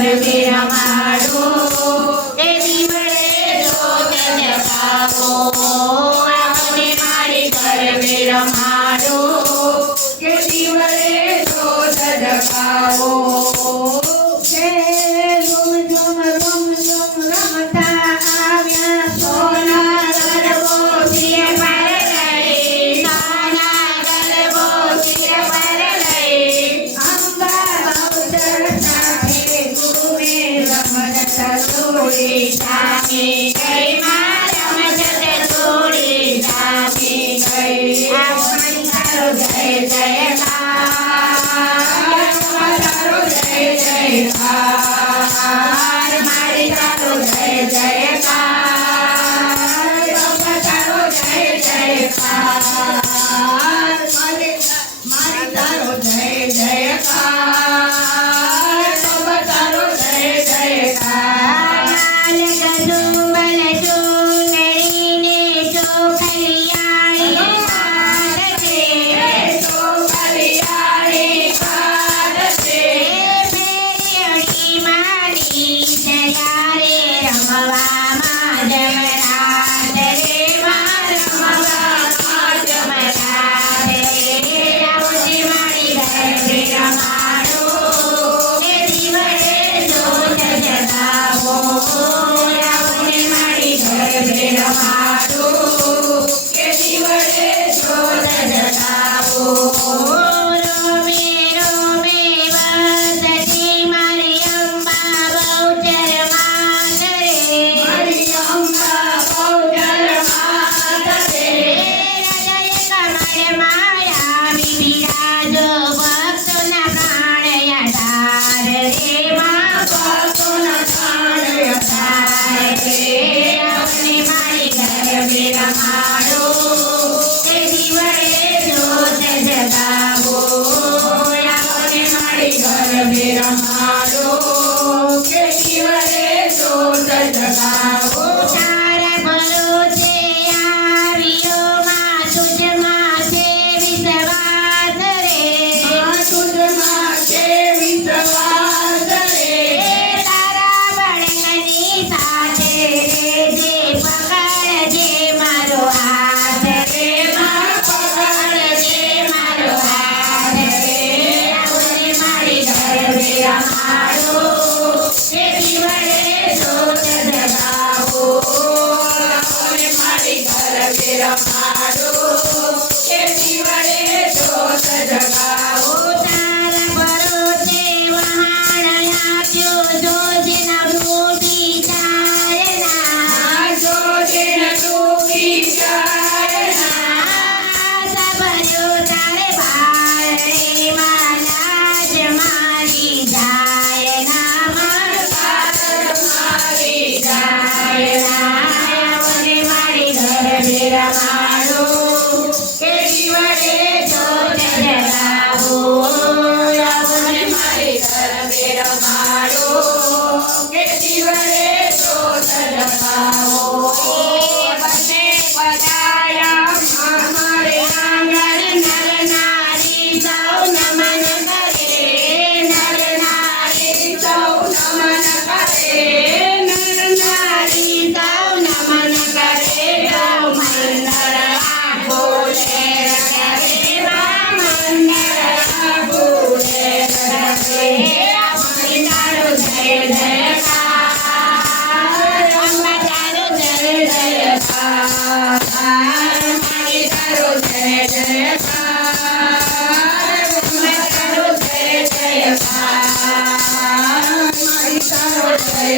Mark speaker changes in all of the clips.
Speaker 1: ધર્મે રમાડો તેથી મળે જો ધન્ય પાવો આપણે મારી ધર્મે રમાડો
Speaker 2: Yeah, I do. Can you run it? Oh,
Speaker 1: રમાડો
Speaker 2: કે જીવને તો રમાડો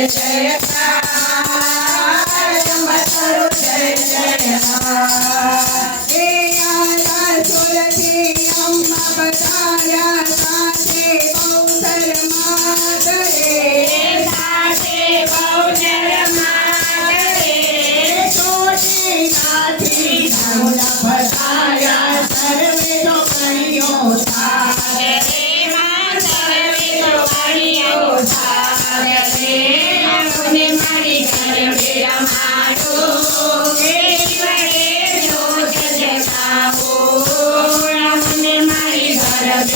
Speaker 2: Yes. Yes.